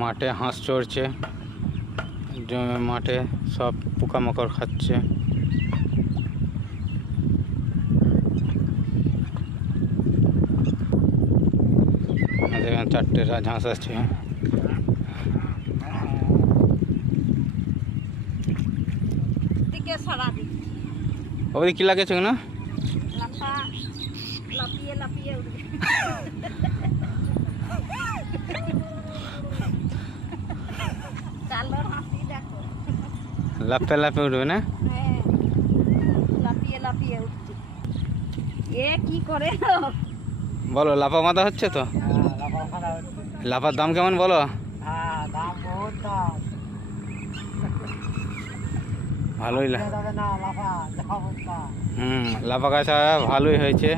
মাঠে হাঁস চড়ছে, মাঠে সব পোকামাকড় খাচ্ছে। এখানে 4টে রাজহাঁস আছে। ওই কি লাগেছে না? লাফে লাফে উঠবে না? কি করে বলো, লাফা মাথা হচ্ছে তো? লাফার দাম কেমন বলো? ভালোই লাফা গাছ ভালোই হয়েছে।